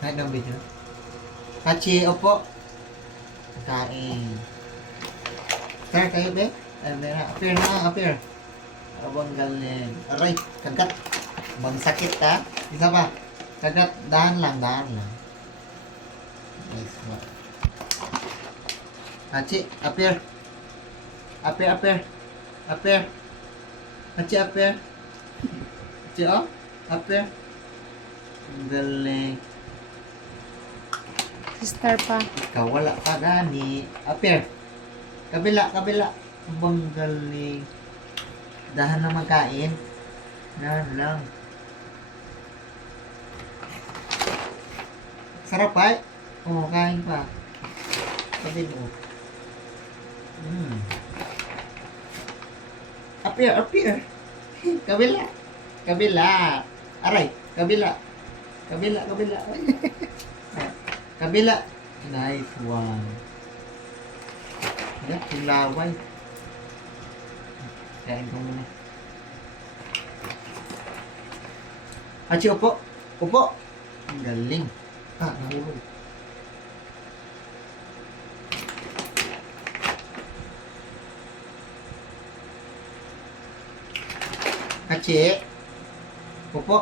Kahit ng video. Hachi, opo. Kain. Sir, kayo be? Appear na, appear. Abang galing. Aray, kagat. Bang sakit ha. Isa pa. Kagat, dahan lang, dahan lang. Nice one. Hachi, appear. Appear, appear. Appear. Hachi, appear. Hachi, oh. Appear. Ang galing. Star pa. Ikaw, wala pa gani. Appear. Kabila, kabila. Abang galing. Dahan na magkain. Dahan lang. Sarap ay. Oo, kain pa. Sabi mo. Appear, appear. Kabila. Kabila. Aray, kabila. Kabila, kabila. Kabila. Nice one. Yan, yung laway. Kain ko muna. Hachi, upo. Upo. Ang galing. Ah, nahulog. Hachi. Upo.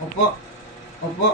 Upo. Upo.